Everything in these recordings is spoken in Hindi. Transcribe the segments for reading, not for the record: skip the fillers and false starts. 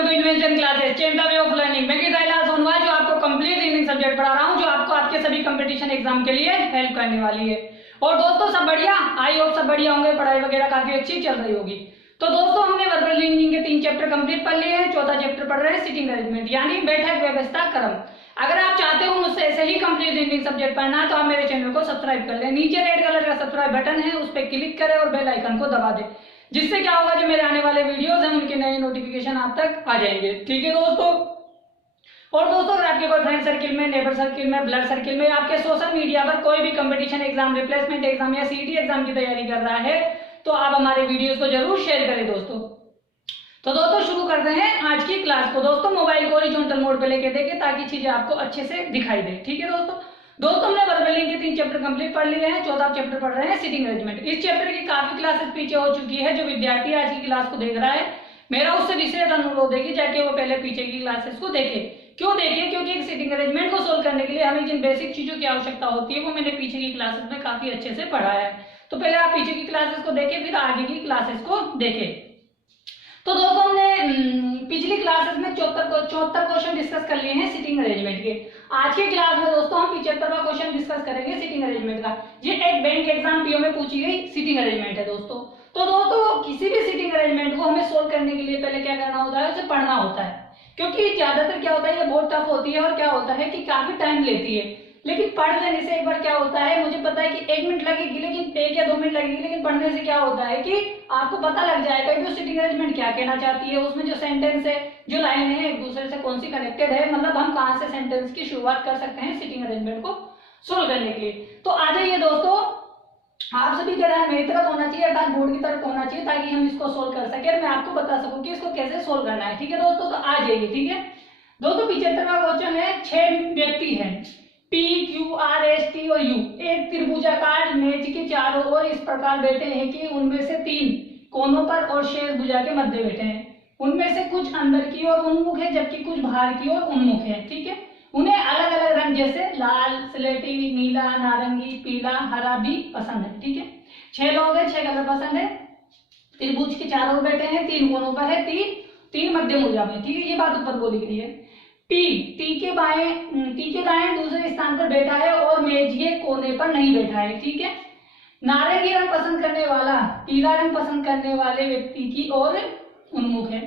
Welcome to invention classes change the way of learning. मैं गिरिराज सोनवा जो आपको कंप्लीट रीजनिंग सब्जेक्ट पढ़ा रहा हूं, जो आपको आपके सभी कंपटीशन एग्जाम के लिए हेल्प करने वाली है। और दोस्तों सब बढ़िया, आई होप सब बढ़िया होंगे, पढ़ाई वगैरह काफी अच्छी चल रही होगी। तो दोस्तों हमने वर्बल रीजनिंग के 3 चैप्टर कंप्लीट कर लिए हैं। चौथा चैप्टर पढ़ रहे हैं सिटिंग अरेंजमेंट यानी बैठक व्यवस्था क्रम। अगर आप चाहते हो मुझसे ऐसे ही कंप्लीट रीजनिंग सब्जेक्ट पढ़ना तो आप मेरे चैनल को सब्सक्राइब कर लें। नीचे रेड कलर का सब्सक्राइब बटन है, उस पर क्लिक करें और बेल आइकन को दबा दें, जिससे क्या होगा जो मेरे आने वाले वीडियोस हैं उनके नए नोटिफिकेशन आप तक आ जाएंगे। ठीक है दोस्तों। और दोस्तों अगर आपके कोई फ्रेंड सर्किल में, नेबर सर्किल में, ब्लड सर्किल में, आपके सोशल मीडिया पर कोई भी कंपटीशन एग्जाम, रिप्लेसमेंट एग्जाम या सीईटी एग्जाम की तैयारी कर रहा है तो आप हमारे वीडियोस को जरूर शेयर करें दोस्तों। तो दोस्तों शुरू करते हैं आज की क्लास को। दोस्तों मोबाइल को हॉरिजॉन्टल मोड पे लेके देखें ताकि चीजें आपको अच्छे से दिखाई दे। ठीक है दोस्तों हमने वर्बल रीजनिंग के 3 चैप्टर कंप्लीट पढ़ लिए हैं। चौथा चैप्टर पढ़ रहे हैं सिटिंग अरेंजमेंट। इस चैप्टर की काफी क्लासेस पीछे हो चुकी है। जो विद्यार्थी आज की क्लास को देख रहा है, मेरा उससे विशेष अनुरोध है कि जाके वो पहले पीछे की क्लासेस को देखे। क्यों देखे? क्योंकि एक सिटिंग अरेंजमेंट को सोल्व करने के लिए हमें जिन बेसिक चीजों की आवश्यकता होती है वो मैंने पीछे की क्लासेस में काफी अच्छे से पढ़ाया है। तो पहले आप पीछे की क्लासेस को देखें, फिर आगे की क्लासेस को देखें। तो दोस्तों हमने पिछली क्लासेस में 74 क्वेश्चन डिस्कस कर लिए हैं सिटिंग अरेंजमेंट के। आज की क्लास में दोस्तों हम 75वां क्वेश्चन डिस्कस करेंगे सिटिंग अरेंजमेंट का। ये एक बैंक एग्जाम पीओ में पूछी गई सिटिंग अरेंजमेंट है दोस्तों। तो दोस्तों किसी भी सिटिंग अरेंजमेंट को हमें सोल्व करने के लिए पहले क्या करना होता है, उसे पढ़ना होता है। क्योंकि ज्यादातर क्या होता है, ये बहुत टफ होती है और क्या होता है कि काफी टाइम लेती है। लेकिन पढ़ लेने से एक बार क्या होता है, मुझे पता है कि 1 मिनट लगेगी, लेकिन 1 या 2 मिनट लगेगी, लेकिन पढ़ने से क्या होता है कि आपको पता लग जाएगा कि सिटिंग अरेंजमेंट क्या कहना चाहती है, उसमें जो सेंटेंस है, जो लाइन है, एक दूसरे से कौन सी कनेक्टेड है, मतलब हम कहां से सेंटेंस की शुरुआत कर सकते हैं सिटिंग अरेंजमेंट को सोल्व करने के लिए। तो आ जाइए दोस्तों, आप सभी का ध्यान मेरी तरफ होना चाहिए, अर्थात बोर्ड की तरफ होना चाहिए, ताकि हम इसको सोल्व कर सके और मैं आपको बता सकूं कि इसको कैसे सोल्व करना है। ठीक है दोस्तों, तो आ जाइए। ठीक है दोस्तों, 75वां क्वेश्चन है। 6 व्यक्ति हैं P, Q, R, S, T और U एक त्रिभुजाकार मेज के चारों ओर इस प्रकार बैठे हैं कि उनमें से 3 कोनों पर और शेष भुजा के मध्य बैठे हैं। उनमें से कुछ अंदर की ओर उन्मुख है जबकि कुछ बाहर की ओर उन्मुख है। ठीक है, उन्हें अलग अलग रंग जैसे लाल, स्लेटी, नीला, नारंगी, पीला, हरा भी पसंद है। ठीक है, 6 लोग हैं, 6 कलर पसंद है। त्रिभुज के चारों ओर बैठे हैं, 3 कोनों पर है, 3 मध्य भुजा में। ठीक है, ये बात ऊपर बोली गई है। टी के दाएं दूसरे स्थान पर बैठा है और मेज के कोने पर नहीं बैठा है। ठीक है, नारंगी रंग पसंद करने वाला पीला रंग पसंद करने वाले व्यक्ति की ओर उन्मुख है।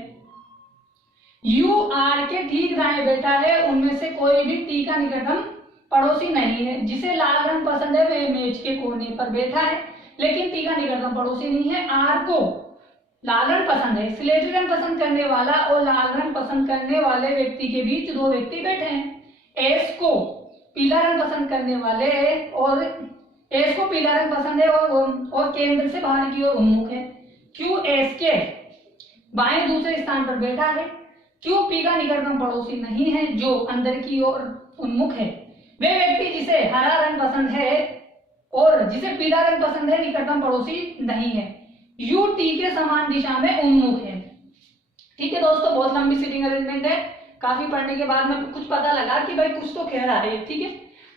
यू आर के ठीक दाएं बैठा है, उनमें से कोई भी टी का निकटतम पड़ोसी नहीं है। जिसे लाल रंग पसंद है वह मेज के कोने पर बैठा है, लेकिन टी का निकटतम पड़ोसी नहीं है। आर को लाल रंग पसंद है। स्लेटी रंग पसंद करने वाला और लाल रंग पसंद करने वाले व्यक्ति के बीच 2 व्यक्ति बैठे हैं। एस को पीला रंग पसंद करने वाले और एस को पीला रंग पसंद है और केंद्र से बाहर की ओर उन्मुख है। क्यू एस के बाएं दूसरे स्थान पर बैठा है। क्यू पी का निकटतम पड़ोसी नहीं है जो अंदर की ओर उन्मुख है। वे व्यक्ति जिसे हरा रंग पसंद है और जिसे पीला रंग पसंद है निकटतम पड़ोसी नहीं है। यू टी के समान दिशा में उन्मुख है। ठीक है दोस्तों, बहुत लंबी सिटिंग अरेंजमेंट है। काफी पढ़ने के बाद में कुछ पता लगा कि भाई कुछ तो कह रहा है। ठीक है,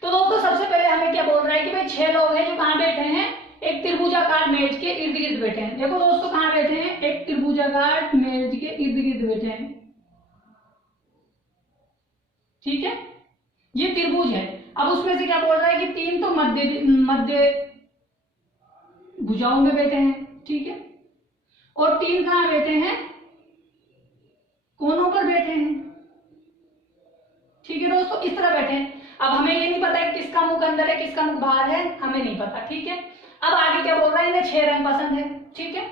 तो दोस्तों सबसे पहले हमें क्या बोल रहा है कि भाई 6 लोग हैं जो कहां बैठे हैं, एक त्रिभुजाकार मेज के इर्द गिर्द बैठे हैं। देखो दोस्तों कहां बैठे हैं, एक त्रिभुजाकार मेज के इर्द गिर्द बैठे हैं। ठीक है, ये त्रिभुज है। अब उसमें से क्या बोल रहा है कि 3 तो मध्य भुजाओं में बैठे हैं। ठीक है, और 3 कहां बैठे हैं, कोनों पर बैठे हैं। ठीक है दोस्तों, इस तरह बैठे हैं। अब हमें ये नहीं पता है किसका मुख अंदर है किसका मुख बाहर है, हमें नहीं पता। ठीक है, अब आगे क्या बोल रहा है, इन्हें 6 रंग पसंद है। ठीक है,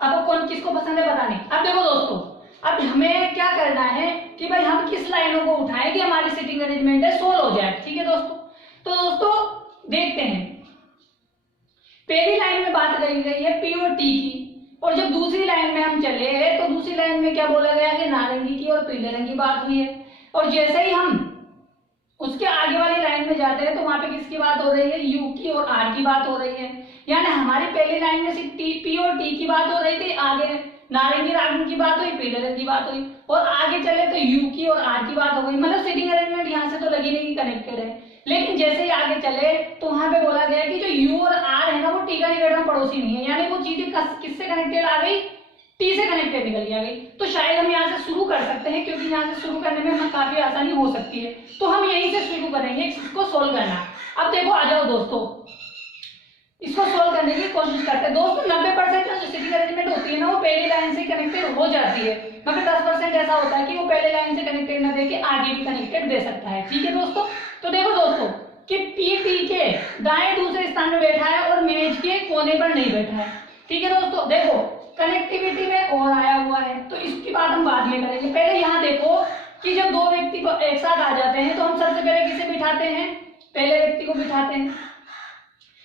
अब कौन किसको पसंद है पता नहीं। अब देखो दोस्तों, अब हमें क्या करना है कि भाई हम किस लाइनों को उठाएं कि हमारी सिटिंग अरेंजमेंट है सोल्व हो जाए। ठीक है दोस्तों, तो दोस्तों देखते हैं। पहली लाइन में बात करी गई है पी और टी की, और जब दूसरी लाइन में हम चले तो दूसरी लाइन में क्या बोला गया है, नारंगी की और पीले रंग की बात हुई है। और जैसे ही हम उसके आगे वाली लाइन में जाते हैं तो वहां पे किसकी बात हो रही है, यू की और आर की बात हो रही है। यानी हमारी पहली लाइन में सिर्फ पी और टी की बात हो रही थी, आगे नारंगी रंग की बात हुई, पीले रंग की बात हुई, और आगे चले तो यू की और आर की बात हो गई। मतलब सिटिंग अरेंजमेंट यहाँ से तो लगी नहीं कनेक्टेड है। लेकिन जैसे ही आगे चले तो वहां पे बोला गया कि जो यू और आर है ना वो टी का निकटतम पड़ोसी नहीं है। यानी वो चीजें किससे कनेक्टेड आ गई, टी से कनेक्टेड निकल के आ गई, तो शायद हम यहाँ से शुरू कर सकते हैं, क्योंकि यहाँ से शुरू करने में हमें काफी आसानी हो सकती है। तो हम यहीं से शुरू करेंगे इसको सोल्व करना। अब देखो आ जाओ दोस्तों, इसको सोल्व करने की कोशिश करते हैं। दोस्तों 90% जो स्टिकिंग अरेंजमेंट होती है ना वो पहली लाइन से कनेक्टेड हो जाती है, मगर 10% ऐसा होता है कि वो पहले लाइन से कनेक्टेड ना देके आगे भी कनेक्टेड दे सकता है। ठीक है दोस्तों, तो देखो दोस्तों कि पी टी के दाएं दूसरे स्थान में बैठा है और मेज के कोने पर नहीं बैठा है। ठीक है दोस्तों, देखो कनेक्टिविटी में और आया हुआ है, तो इसकी बात हम बाद में करेंगे। पहले यहाँ देखो कि जब दो व्यक्ति एक साथ आ जाते हैं तो हम सबसे पहले किसे बिठाते हैं, पहले व्यक्ति को बिठाते हैं।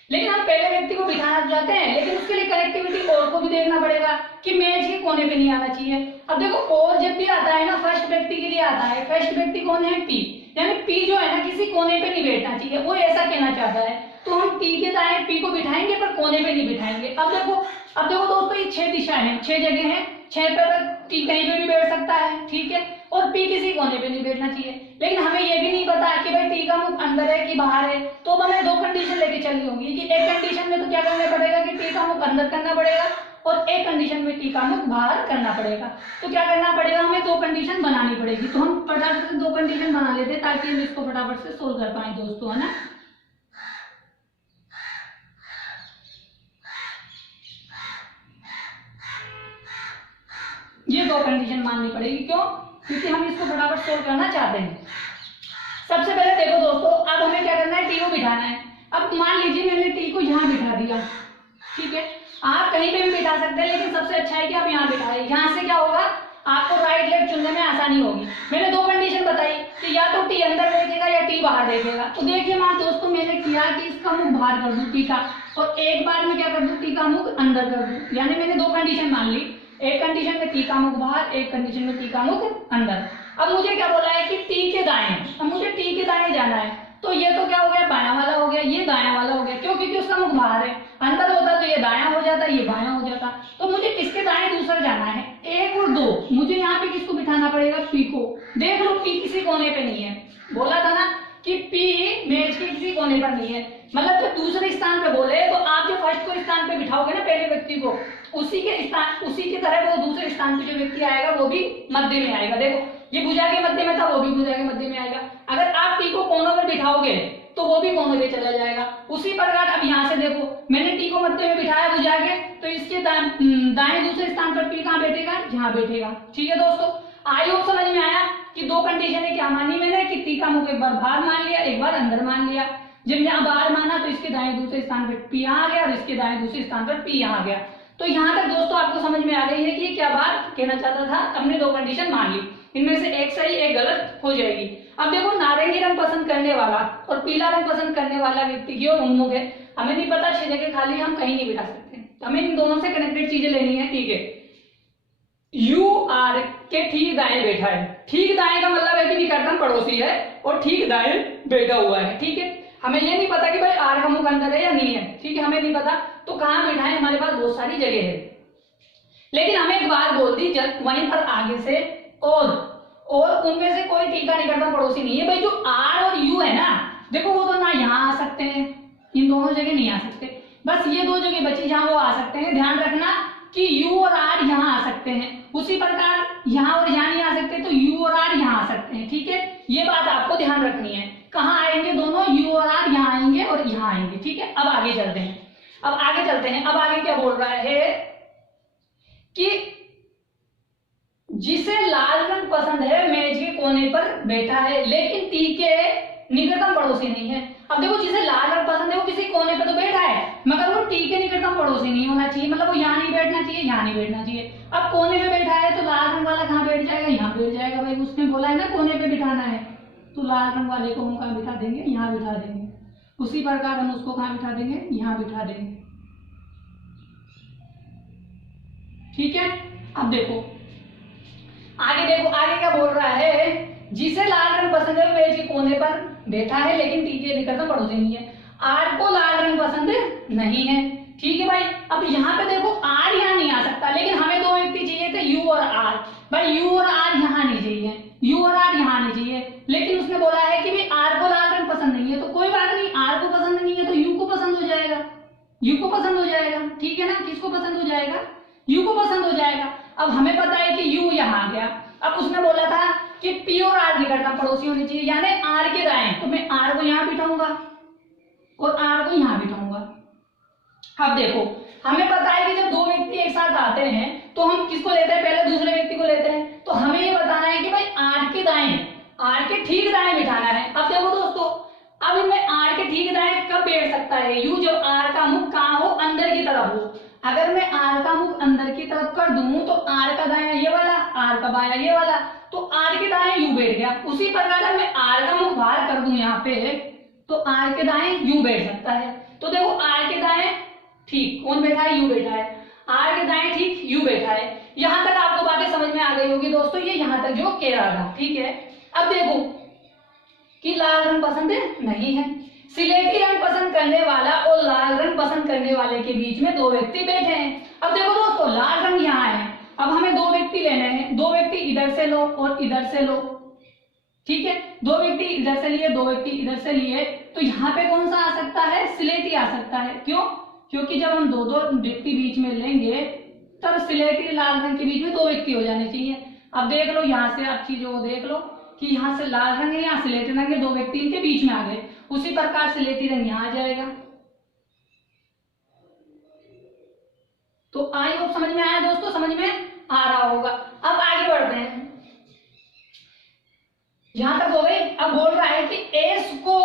लेकिन हम पहले व्यक्ति को बिठाना चाहते हैं, लेकिन उसके लिए कनेक्टिविटी और को भी देखना पड़ेगा कि मेज के कोने पे नहीं आना चाहिए। अब देखो और जब भी आता है ना फर्स्ट व्यक्ति के लिए आता है, फर्स्ट व्यक्ति कौन है, पी, यानी पी जो है ना किसी कोने पे नहीं बैठना चाहिए, वो ऐसा कहना चाहता है। तो हम टी के दाएं पी को बिठाएंगे पर कोने पे नहीं बिठाएंगे। अब देखो दोस्तों ये 6 दिशा है, 6 जगह है, 6 पर टी कहीं पे भी बैठ सकता है। ठीक है, और पी किसी कोने पे नहीं बैठना चाहिए। लेकिन हमें ये भी नहीं पता कि भाई टी का मुख अंदर है कि बाहर है, तो हमें दो कंडीशन लेके चलनी होगी कि एक कंडीशन में तो क्या करना पड़ेगा कि टी का मुख अंदर करना पड़ेगा और एक कंडीशन में टी का मुख बाहर करना पड़ेगा। तो क्या करना पड़ेगा, हमें दो कंडीशन बनानी पड़ेगी। तो हम फटाफट से दो कंडीशन बना लेते हैं ताकि हम इसको फटाफट से सोल्व कर पाए दोस्तों, है ना। ये दो कंडीशन माननी पड़ेगी, क्यों, क्योंकि हम इसको फटाफट सोल्व करना चाहते हैं। सबसे पहले देखो दोस्तों, अब हमें क्या करना है, टी को बिठाना है। अब मान लीजिए मैंने टी को यहाँ बिठा दिया, ठीक है, आप कहीं पे भी बिठा सकते हैं, लेकिन सबसे अच्छा है कि आप यहाँ बिठाएं। यहाँ से क्या होगा, आपको राइट लेफ्ट चुनने में आसानी होगी। मैंने दो कंडीशन बताई कि या तो टी अंदर देखेगा या टी बाहर देखेगा। तो देखिए मान दोस्तों मैंने किया कि इसका मुख बाहर कर दूं टी का, और एक बार में क्या कर दूं, टी का मुख अंदर कर दूं। यानी मैंने दो कंडीशन मान ली, एक कंडीशन में टी का मुख बाहर, एक कंडीशन में टी का मुख अंदर। अब मुझे क्या बोला है कि टी के दाएं, अब मुझे टी के दाएं जाना है। तो ये तो क्या हो गया, बायां वाला हो गया, ये दायां वाला हो गया, क्यों, क्योंकि उसका मुख बाहर है। अंदर होता तो ये दायां हो जाता, ये बायां हो जाता। तो मुझे किसके दाएं दूसरा जाना है, 1 और 2। मुझे यहाँ पे किसको बिठाना पड़ेगा, पी को। देख लो पी किसी कोने पे नहीं है, बोला था ना कि पी मेज के किसी कोने पर नहीं है। मतलब जब दूसरे स्थान पे बोले तो आप जो फर्स्ट को स्थान पे बिठाओगे ना पहले व्यक्ति को, उसी की तरह वो दूसरे स्थान पे जो व्यक्ति आएगा वो भी मध्य में आएगा। देखो ये भुजा के मध्य में था, वो भी भुजा के मध्य में आएगा। अगर आप टी को कोनों में बिठाओगे तो वो भी कोनों में चला जाएगा। उसी प्रकार अब यहाँ से देखो मैंने टी को मध्य में बिठाया भुजा के, तो इसके दाएं दूसरे स्थान पर पी कहाँ बैठेगा, यहाँ बैठेगा। ठीक है दोस्तों, आई होप समझ में आया कि दो कंडीशन है क्या मानी मैंने, कि टी का मुख एक बार बाहर मान लिया, एक बार अंदर मान लिया। जब यहाँ बाहर माना तो इसके दाएं दूसरे स्थान पर पी यहाँ आ गया और इसके दाएं दूसरे स्थान पर पी यहाँ आ गया। तो यहाँ तक दोस्तों आपको समझ में आ गई है कि क्या बात कहना चाहता था। हमने दो कंडीशन मान ली, इनमें से एक सही एक गलत हो जाएगी। अब देखो नारंगी रंग पसंद करने वाला और पीला रंग पसंद करने वाला व्यक्ति की ओर उन्मुख है। हमें नहीं पता 6 जगह खाली, हम कहीं नहीं बिठा सकते, हमें इन दोनों से कनेक्टेड चीजें लेनी है। ठीक है, यू आर के ठीक दाएं बैठा है। ठीक दाएं का मतलब है कि निकटतम पड़ोसी है और ठीक दाएं बैठा हुआ है। ठीक है, हमें ये नहीं पता कि भाई आर का मुख अंदर है या नहीं है। ठीक है, हमें नहीं पता, तो कहाँ बिठाएं, हमारे पास बहुत सारी जगह है। लेकिन हमें एक बात बोल दी जब वहीं पर आगे से और उनमें से कोई टी का निकटतम पड़ोसी नहीं है। भाई जो आर और यू है ना, देखो वो तो ना यहाँ आ सकते हैं, इन दोनों जगह नहीं आ सकते, बस ये दो जगह बची जहां वो आ सकते हैं। ध्यान रखना कि यू और आर यहाँ आ सकते हैं, उसी प्रकार यहाँ और यहाँ नहीं आ सकते, तो यू और आर यहाँ आ सकते हैं। ठीक है, ये बात आपको ध्यान रखनी है। कहाँ आएंगे दोनों, यू और आर यहाँ आएंगे और यहाँ आएंगे। ठीक है, अब आगे चलते हैं। अब आगे क्या बोल रहा है कि जिसे लाल रंग पसंद है मेज के कोने पर बैठा है, लेकिन टी के निकटतम पड़ोसी नहीं है। अब देखो जिसे लाल रंग पसंद है वो किसी कोने पे तो बैठा है, मगर वो टी के निकटतम पड़ोसी नहीं होना चाहिए। मतलब वो यहाँ नहीं बैठना चाहिए, यहाँ नहीं बैठना चाहिए। अब कोने पे बैठा है तो लाल रंग वाला कहाँ बैठ जाएगा, यहाँ बैठ जाएगा। भाई उसने बोला है ना कोने पे बिठाना है, तो लाल रंग वाले को हम कहाँ बिठा देंगे, यहाँ बिठा देंगे। उसी प्रकार हम उसको कहाँ बिठा देंगे, यहाँ बिठा देंगे। ठीक है, अब देखो आगे क्या बोल रहा है, जिसे लाल रंग पसंद है मेज के कोने पर बैठा है लेकिन टी के निकटतम पड़ोसी नहीं है। आर को लाल रंग पसंद नहीं है। ठीक है भाई, अब यहाँ पे देखो आर यहाँ नहीं आ सकता, लेकिन हमें दो व्यक्ति चाहिए थे यू और आर। भाई यू और आर यहाँ नहीं चाहिए, यू और आर यहाँ नहीं चाहिए, लेकिन उसने बोला है कि भाई आर को लाल रंग पसंद नहीं है, तो कोई बात नहीं, आर को पसंद नहीं है तो यू को पसंद हो जाएगा, यू को पसंद हो जाएगा। ठीक है ना, किसको पसंद हो जाएगा, यू को पसंद हो जाएगा। अब हमें पता है कि यू यहाँ आ गया। अब उसने बोला था कि पी और आर निकटतम पड़ोसी होने चाहिए, यानी आर के दाएं, तो मैं आर को यहाँ बिठाऊंगा और आर को यहाँ बिठाऊंगा। अब देखो हमें पता है कि जब दो व्यक्ति एक साथ आते हैं तो हम किसको लेते हैं, पहले दूसरे व्यक्ति को लेते हैं। तो हमें ये बताना है कि भाई आर के दाएं, आर के ठीक दाएं बिठाना है। अब देखो दोस्तों, अब इनमें आर के ठीक दाएं कब बैठ सकता है यू, जब आर का मुख कहाँ हो, अंदर की तरफ हो। अगर मैं आर का मुख अंदर की तरफ कर दूं तो आर का दायां ये वाला, आर का बायां ये वाला, तो आर के दाएं यू बैठ गया। उसी प्रकार अगर मैं आर का मुख बाहर कर दूं यहाँ पे तो आर के दाएं यू बैठ सकता है। तो देखो आर के दाएं ठीक कौन बैठा है, यू बैठा है, आर के दाएं ठीक यू बैठा है। यहां तक आपको बातें समझ में आ गई होगी दोस्तों, ये यहां तक जो कह रहा था, ठीक है। अब देखो कि लाल रंग पसंद नहीं है, सिलेटी रंग पसंद करने वाला और लाल रंग पसंद करने वाले के बीच में दो व्यक्ति बैठे हैं। अब देखो दोस्तों लाल रंग यहाँ है, अब हमें दो व्यक्ति लेने हैं, दो व्यक्ति इधर से लो और इधर से लो, ठीक है। दो व्यक्ति इधर से लिए, दो व्यक्ति इधर से लिए, तो यहाँ पे कौन सा आ सकता है, सिलेटी आ सकता है। क्यों, क्योंकि जब हम दो दो व्यक्ति बीच में लेंगे तब सिलेटी लाल रंग के बीच में दो व्यक्ति हो जाने चाहिए। अब देख लो यहाँ से आप चीजों को देख लो कि यहाँ से लाल रंग है, यहाँ सिलेटी रंग है, दो व्यक्ति इनके बीच में आ गए। उसी प्रकार सिलेटी रंग यहाँ आ जाएगा। तो आई होप समझ में आया दोस्तों, समझ में आ रहा होगा। अब आगे बढ़ते हैं, यहां तक हो गई। अब बोल रहा है कि एस को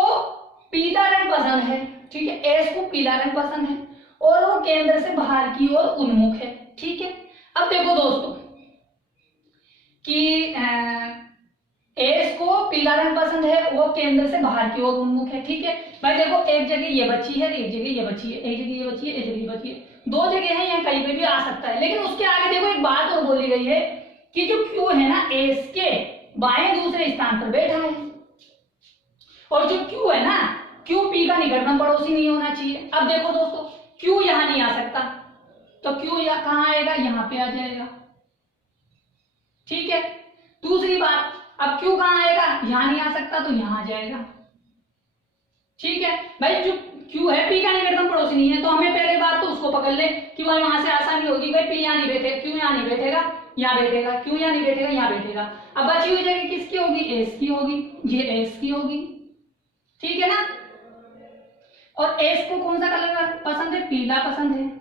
पीला रंग पसंद है, ठीक है, एस को पीला रंग पसंद है और वो केंद्र से बाहर की ओर उन्मुख है, ठीक है। अब देखो दोस्तों कि एस को पीला रंग पसंद है, वो केंद्र से बाहर की ओर उन्मुख है, ठीक है। भाई देखो एक जगह ये बच्ची है, एक जगह ये बच्ची है, एक जगह ये बच्ची है, एक जगह ये बच्ची है, दो जगह है, यहाँ कहीं पे भी आ सकता है। लेकिन उसके आगे देखो एक बात और बोली गई है कि जो क्यू है ना एस के बाएं दूसरे स्थान पर बैठा है, और जो क्यू है ना, क्यू पी का निकटतम पड़ोसी नहीं होना चाहिए। अब देखो दोस्तों क्यू यहां नहीं आ सकता, तो क्यू यहाँ कहां आएगा, यहाँ पे आ जाएगा, ठीक है। दूसरी बात, अब क्यू कहां आएगा, यहां नहीं आ सकता तो यहां आ जाएगा, ठीक है। भाई जो क्यू है पी का निकटतम पड़ोसी नहीं है, तो हमें पहले बात तो उसको पकड़ ले कि भाई वहां से आसानी होगी, भाई पी यहाँ नहीं बैठेगा, क्यू यहाँ नहीं बैठेगा, यहाँ बैठेगा, क्यू यहाँ नहीं बैठेगा, यहाँ बैठेगा। अब बची हुई जगह किसकी होगी, एस की होगी, ये एस की होगी, ठीक है ना। और एस को कौन सा कलर पसंद है, पीला पसंद है।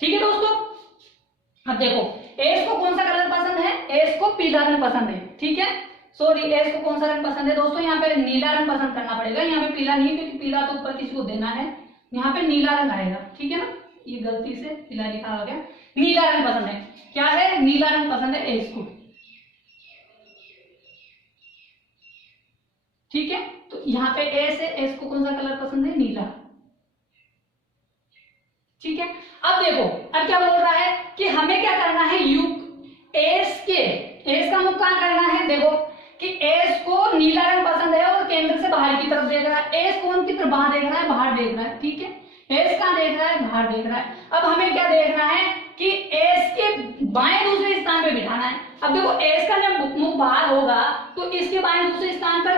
ठीक है दोस्तों, अब देखो एस को कौन सा कलर पसंद है, एस को पीला रंग पसंद है, ठीक है। सॉरी, एस को कौन सा रंग पसंद है दोस्तों, यहाँ पे नीला रंग पसंद करना पड़ेगा, यहाँ पे पीला नहीं, क्योंकि पीला तो ऊपर किसी को देना है, यहाँ पे नीला रंग आएगा, ठीक है ना। ये गलती से पीला लिखा आ गया, नीला रंग पसंद है, क्या है, नीला रंग पसंद है एस को, ठीक है। तो यहाँ पे एस है, एस को कौन सा कलर पसंद है, नीला, ठीक है। अब देखो अब क्या बोल रहा है कि हमें क्या करना है, यू एस के, एस का मुख कहां करना है, देखो कि एस को नीला रंग पसंद है और केंद्र से बाहर की तरफ देख रहा है, एस कौन की तरफ, बाहर देख रहा है, बाहर देख रहा है, ठीक है। एस कहां देख रहा है, बाहर देख रहा है। अब हमें क्या देखना है कि एस के बाएं दूसरे स्थान पे बिठाना है। अब देखो एस का जब मुख बाहर होगा तो इसके बाएं दूसरे स्थान पर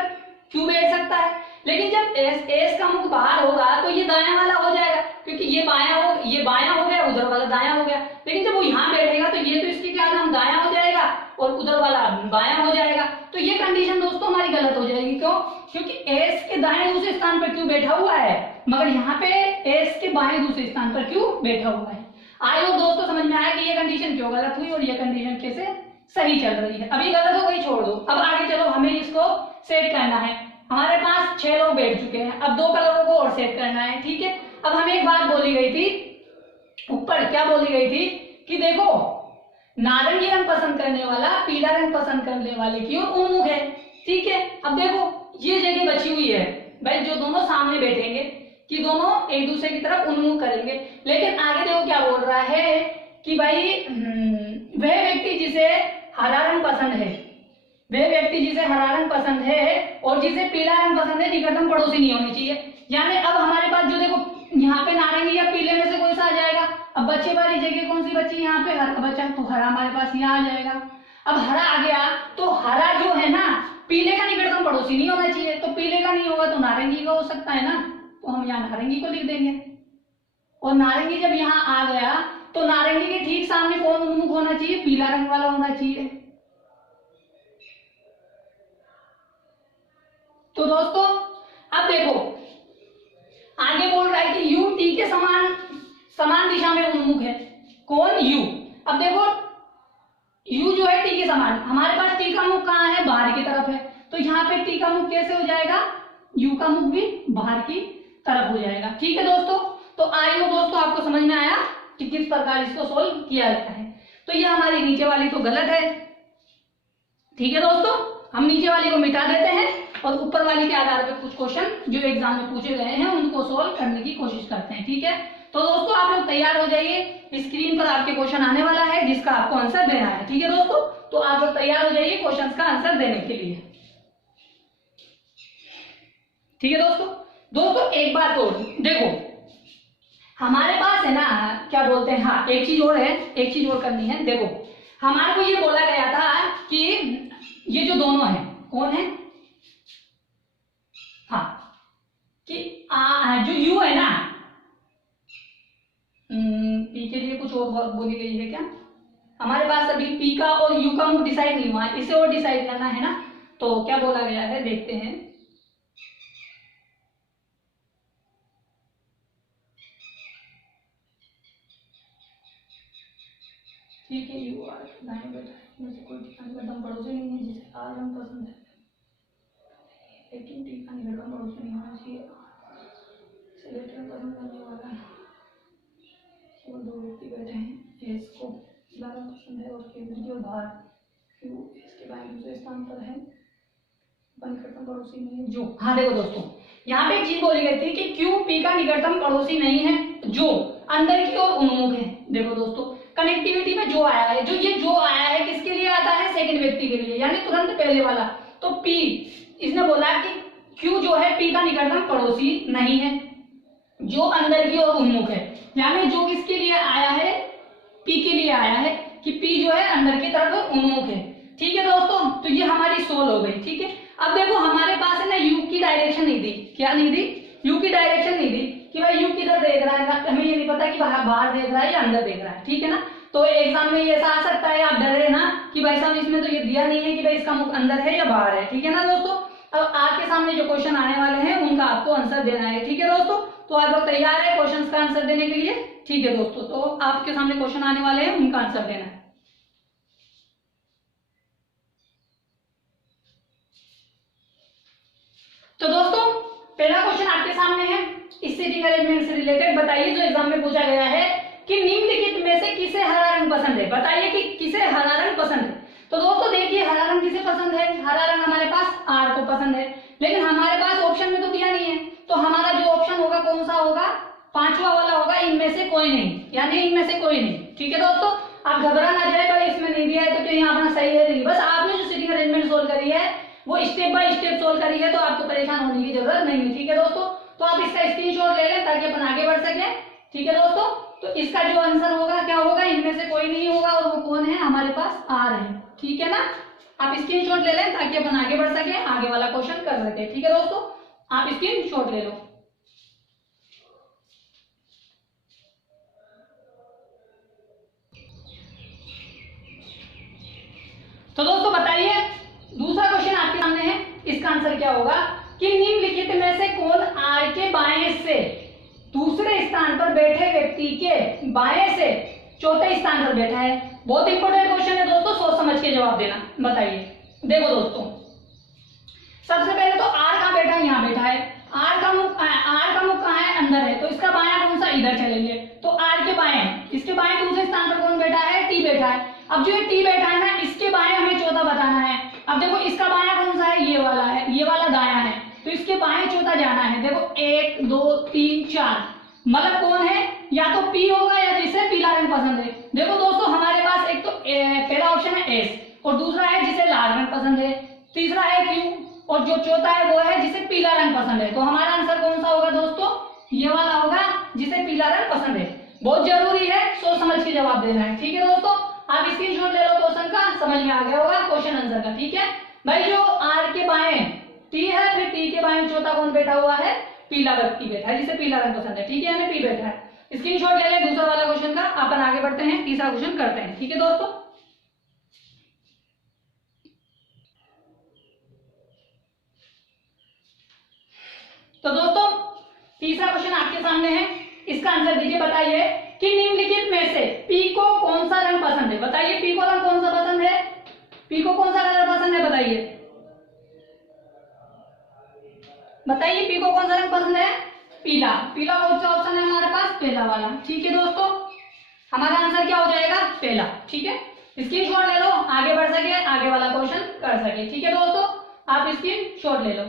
क्यू बैठ सकता है, लेकिन जब एस का मुख बाहर होगा तो ये दायां वाला हो जाएगा, क्योंकि ये बायां हो गया, उधर वाला दायां हो गया। लेकिन जब वो यहाँ बैठेगा तो ये तो इसके क्या नाम दायां हो जाएगा और उधर वाला बायां हो जाएगा। तो ये कंडीशन दोस्तों हमारी गलत हो जाएगी। क्यों, क्योंकि एस के दाएं दूसरे स्थान पर क्यू बैठा हुआ है, मगर यहाँ पे एस के बाएं दूसरे स्थान पर क्यू बैठा हुआ है। आई होप दोस्तों समझ में आया कि ये कंडीशन क्यों गलत हुई और ये कंडीशन कैसे सही चल रही है। अभी गलत हो गई, छोड़ दो। अब आगे चलो, हमें इसको सेट करना है। हमारे पास 6 लोग बैठ चुके हैं, अब 2 कलरों को और सेट करना है, ठीक है। अब हमें एक बात बोली गई थी ऊपर, क्या बोली गई थी कि देखो नारंगी रंग पसंद करने वाला पीला रंग पसंद करने वाले की ओर उन्मुख है, ठीक है। अब देखो ये जगह बची हुई है भाई, जो दोनों सामने बैठेंगे कि दोनों एक दूसरे की तरफ उन्मुख करेंगे। लेकिन आगे देखो क्या बोल रहा है कि भाई वह व्यक्ति जिसे हरा रंग पसंद है, वह व्यक्ति जिसे हरा रंग पसंद है और जिसे पीला रंग पसंद है निकटतम पड़ोसी नहीं होनी चाहिए। यानी अब हमारे पास जो देखो यहाँ पे नारंगी या पीले में से कोई सा आ जाएगा। अब बच्चे वाली जगह कौन सी बची, यहाँ पे हरा बचा, तो हरा हमारे पास यहाँ आ जाएगा। अब हरा आ गया तो हरा जो है ना पीले का निकटतम पड़ोसी नहीं होना चाहिए, तो पीले का नहीं होगा तो नारंगी का हो सकता है ना, तो हम यहाँ नारंगी को लिख देंगे। और नारंगी जब यहाँ आ गया तो नारंगी के ठीक सामने कौन उन्मुख होना चाहिए, पीला रंग वाला होना चाहिए। तो दोस्तों अब देखो आगे बोल रहा है कि U T के समान दिशा में उन्मुख है। कौन? U। अब देखो U जो है T के समान, हमारे पास T का मुख कहाँ है, बाहर की तरफ है, तो यहाँ पे T का मुख कैसे हो जाएगा, U का मुख भी बाहर की तरफ हो जाएगा। ठीक है दोस्तों, तो आई हो दोस्तों आपको समझ में आया कि किस प्रकार इसको सोल्व किया जाता है। तो ये हमारी नीचे वाली तो गलत है। ठीक है दोस्तों, हम नीचे वाली को मिटा देते हैं और ऊपर वाली के आधार पर कुछ क्वेश्चन जो एग्जाम में पूछे गए हैं उनको सोल्व करने की कोशिश करते हैं। ठीक है, तो दोस्तों आप लोग तैयार हो जाइए, स्क्रीन पर आपके क्वेश्चन आने वाला है जिसका आपको आंसर देना है। ठीक है दोस्तों, तो आप लोग तैयार हो जाइए क्वेश्चन का आंसर देने के लिए। ठीक है दोस्तों एक बात और देखो, हमारे पास है ना क्या बोलते हैं, हाँ एक चीज और है, एक चीज और करनी है। देखो हमारे को ये बोला गया था कि ये जो दोनों है कौन है, हाँ कि जो U है ना, P के लिए कुछ और बोली गई है क्या, हमारे पास अभी P का और U का मुख डिसाइड नहीं हुआ, इसे और डिसाइड करना है ना, तो क्या बोला गया है देखते हैं। ठीक है, U R दाएं बैठा है, इनमें से कोई टी का निकटतम पड़ोसी नहीं है जिसे R रंग पसंद है, लेकिन टी का निकटतम पड़ोसी नहीं होना चाहिए, सिलेक्ट रंग पसंद करने वाला है, केवल दो व्यक्ति बैठे हैं, एस को पीला रंग पसंद है और केवल और बाहर क्यू इसके बाएं दूसरे स्थान पर है, निकटतम पड़ोसी नहीं है जो। हाँ देखो दोस्तों यहाँ पे एक चीज बोली गई थी कि क्यू पी का निकटतम पड़ोसी नहीं है जो अंदर की ओर उन्मुख है। देखो दोस्तों कनेक्टिविटी में जो आया है, जो आया है किसके लिए आता है, सेकंड व्यक्ति के लिए, यानी तुरंत पहले वाला। तो पी इसने बोला कि क्यू जो है पी का निकटतम पड़ोसी नहीं है जो अंदर की ओर उन्मुख है, यानी जो किसके लिए आया है, पी के लिए आया है कि पी जो है अंदर की तरफ उन्मुख है। ठीक है दोस्तों, तो ये हमारी सोल्व हो गई। ठीक है, अब देखो हमारे पास है ना U की डायरेक्शन नहीं दी, क्या नहीं दी, U की डायरेक्शन नहीं दी कि भाई U किधर देख रहा है, हमें ये नहीं पता कि बाहर देख रहा है या अंदर देख रहा है। ठीक है ना, तो एग्जाम में ये ऐसा आ सकता है, आप डरे ना कि भाई साहब इसमें तो ये दिया नहीं है कि भाई इसका मुख अंदर है या बाहर है। ठीक है ना दोस्तों, अब आपके सामने जो क्वेश्चन आने वाले हैं उनका आपको आंसर देना है। ठीक है दोस्तों, तो आप लोग तैयार है क्वेश्चन का आंसर देने के लिए। ठीक है दोस्तों, तो आपके सामने क्वेश्चन आने वाले हैं उनका आंसर देना है। तो दोस्तों पहला क्वेश्चन आपके सामने है, इस सीटिंग अरेंजमेंट से रिलेटेड बताइए जो एग्जाम में पूछा गया है कि निम्नलिखित में से किसे हरा रंग पसंद है, बताइए कि किसे हरा रंग पसंद है। तो दोस्तों देखिए हरा रंग किसे पसंद है, हरा रंग हमारे पास R को पसंद है, लेकिन हमारे पास ऑप्शन में तो दिया नहीं है, तो हमारा जो ऑप्शन होगा कौन सा होगा, पांचवा वाला होगा, इनमें से कोई नहीं, यानी इनमें से कोई नहीं। ठीक है दोस्तों, आप घबरा ना जाए भाई इसमें नहीं दिया है तो कहीं अपना सही है नहीं, बस आपने जो सीटिंग अरेंजमेंट सोल्व करी है वो स्टेप बाय स्टेप सोल्व करी है, तो आपको परेशान होने की जरूरत नहीं है। ठीक है दोस्तों, तो आप इसका स्क्रीनशॉट ले लें ताकि अपन आगे बढ़ सकें। ठीक है दोस्तों, तो इसका जो आंसर होगा क्या होगा, इनमें से कोई नहीं होगा और वो कौन है, हमारे पास R है। ठीक है ना, आप स्क्रीनशॉट ले लें ताकि अपन आगे बढ़ सके, आगे वाला क्वेश्चन कर सके। ठीक है दोस्तों, आप स्क्रीनशॉट ले लो। तो दोस्तों बताइए दूसरा क्वेश्चन आपके सामने है, इसका आंसर क्या होगा कि निम्नलिखित में से कौन R के बाएं से दूसरे स्थान पर बैठे व्यक्ति के बाएं से चौथे स्थान पर बैठा है। बहुत इंपॉर्टेंट क्वेश्चन है दोस्तों, सोच समझ के जवाब देना। बताइए, देखो दोस्तों सबसे पहले तो R कहाँ बैठा है, यहाँ बैठा है, R का मुख कहाँ है, अंदर है, तो इसका बायां कौन सा, इधर चलेंगे, तो R के बाएं, इसके बाएं दूसरे स्थान पर कौन बैठा है, T बैठा है। अब जो ये T बैठा है ना, इसके बाएं हमें चौथा बताना है। अब देखो इसका बायां कौन सा है, ये वाला है, ये वाला दायां है, तो इसके बाएं चौथा जाना है। देखो 1 2 3 4, मतलब कौन है, या तो P होगा या जिसे पीला रंग पसंद है। देखो दोस्तों हमारे पास एक तो पहला ऑप्शन है S और दूसरा है जिसे लाल रंग पसंद है, तीसरा है Q और जो चौथा है वो है जिसे पीला रंग पसंद है। तो हमारा आंसर कौन सा होगा दोस्तों, ये वाला होगा जिसे पीला रंग पसंद है। बहुत जरूरी है सोच समझ के जवाब देना है। ठीक है दोस्तों, आप स्क्रीनशॉट ले लो क्वेश्चन का, समझ में आ गया होगा क्वेश्चन आंसर का। ठीक है भाई, जो आर के बाएं टी है, फिर टी के बाएं चौथा कौन बैठा हुआ है, पीला व्यक्ति बैठा है, जिसे पीला रंग पसंद है। ठीक है, यानी पी बैठा है। स्क्रीनशॉट ले ले दूसरा वाला क्वेश्चन का, अपन आगे बढ़ते हैं, तीसरा क्वेश्चन करते हैं। ठीक है दोस्तों, तो दोस्तों तीसरा क्वेश्चन आपके सामने है, इसका आंसर दीजिए। बताइए कि निम्नलिखित में से पी को कौन सा रंग पसंद है। बताइए पी को रंग कौन सा पसंद है, पी को कौन सा कलर पसंद है, बताइए बताइए पी को कौन सा रंग पसंद है, पीला। पीला कौन सा ऑप्शन है हमारे पास, पहला वाला। ठीक है दोस्तों, हमारा आंसर क्या हो जाएगा, पहला। ठीक है, स्क्रीनशॉट ले लो, आगे बढ़ सके, आगे वाला क्वेश्चन कर सके। ठीक है दोस्तों, आप स्क्रीनशॉट ले लो।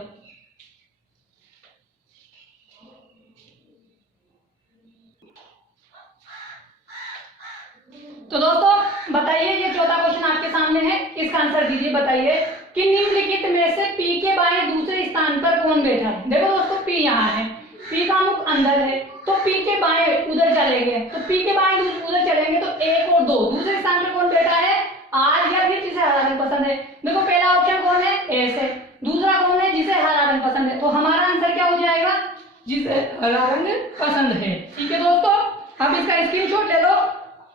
तो दोस्तों बताइए, ये चौथा क्वेश्चन आपके सामने है, इसका आंसर दीजिए। बताइए कि निम्नलिखित में से पी के बाएं दूसरे स्थान पर कौन बैठा है। देखो दोस्तों, पी यहाँ है, पी का मुख अंदर है, तो पी के बाएं उधर चलेंगे, तो पी के बाएं उधर चलेंगे तो 1 और 2 दूसरे स्थान पर कौन बैठा है, आर या फिर जिसे हरा रंग पसंद है। देखो पहला ऑप्शन कौन है, एस है, दूसरा कौन है, जिसे हरा रंग पसंद है। तो हमारा आंसर क्या हो जाएगा, जिसे हरा रंग पसंद है। ठीक है दोस्तों, अब इसका स्क्रीनशॉट ले लो,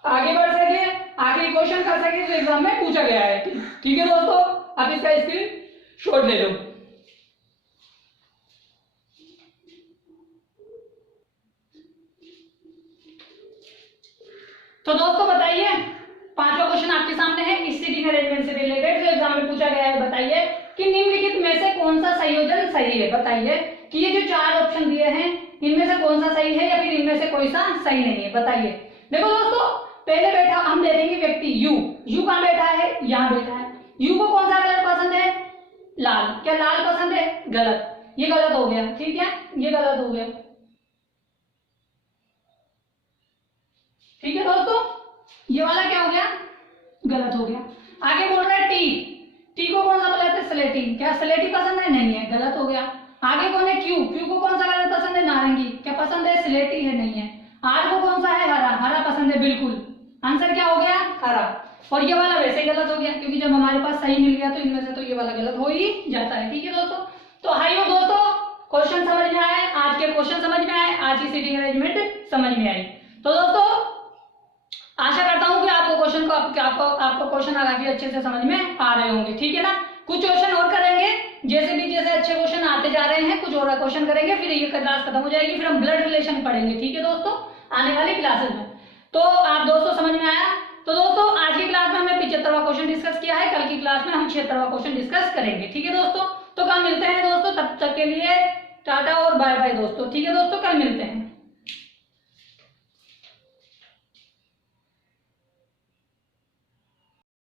आगे बढ़ सके, आगे क्वेश्चन कर सके जो एग्जाम में पूछा गया है। ठीक है दोस्तों, अब इसका स्क्रीनशॉट ले लो। तो दोस्तों बताइए, पांचवा क्वेश्चन आपके सामने है, इस सीटिंग अरेंजमेंट से रिलेटेड जो एग्जाम में पूछा गया है। बताइए कि निम्नलिखित में से कौन सा संयोजन सही है। बताइए कि ये जो 4 ऑप्शन दिए हैं, इनमें से कौन सा सही है या फिर इनमें से कोई सा सही नहीं है। बताइए। देखो दोस्तों, पहले बैठा हम देखेंगे व्यक्ति यू। यू कहाँ बैठा है, यहाँ बैठा है। यू को कौन सा कलर पसंद है, लाल। क्या लाल पसंद है, गलत, ये गलत हो गया। ठीक है, ये गलत हो गया। ठीक है दोस्तों, ये वाला क्या हो गया, गलत हो गया। आगे बोल रहा है टी। टी को कौन सा कलर है, स्लेटी। क्या स्लेटी पसंद है, नहीं है, गलत हो गया। आगे कौन है, क्यू। क्यू को कौन सा कलर पसंद है, नारंगी। क्या पसंद है, स्लेटी है, नहीं है। आर को कौन सा है, हरा। हरा पसंद है, बिल्कुल। आंसर क्या हो गया, हरा। और ये वाला वैसे ही गलत हो गया, क्योंकि जब हमारे पास सही मिल गया तो इनमें से तो ये वाला गलत हो ही जाता है। ठीक है दोस्तों, तो आइयो दोस्तों, क्वेश्चन समझ में आए, आज के क्वेश्चन समझ में आए, आज की सीटिंग अरेंजमेंट समझ में आई। तो दोस्तों आशा करता हूं कि आपको क्वेश्चन को आपको क्वेश्चन काफी अच्छे से समझ में आ रहे होंगे। ठीक है ना, कुछ क्वेश्चन और करेंगे, जैसे अच्छे क्वेश्चन आते जा रहे हैं, कुछ और क्वेश्चन करेंगे, फिर ये क्लास खत्म हो जाएगी, फिर हम ब्लड रिलेशन पढ़ेंगे। ठीक है दोस्तों, आने वाली क्लासेस में। तो आप दोस्तों समझ में आया। तो दोस्तों आज की क्लास में हमने 75वां क्वेश्चन डिस्कस किया है, कल की क्लास में हम 76वां क्वेश्चन डिस्कस करेंगे। ठीक है दोस्तों, तो कल मिलते हैं दोस्तों, तब तक के लिए टाटा और बाय बाय दोस्तों। ठीक है दोस्तों, कल मिलते हैं।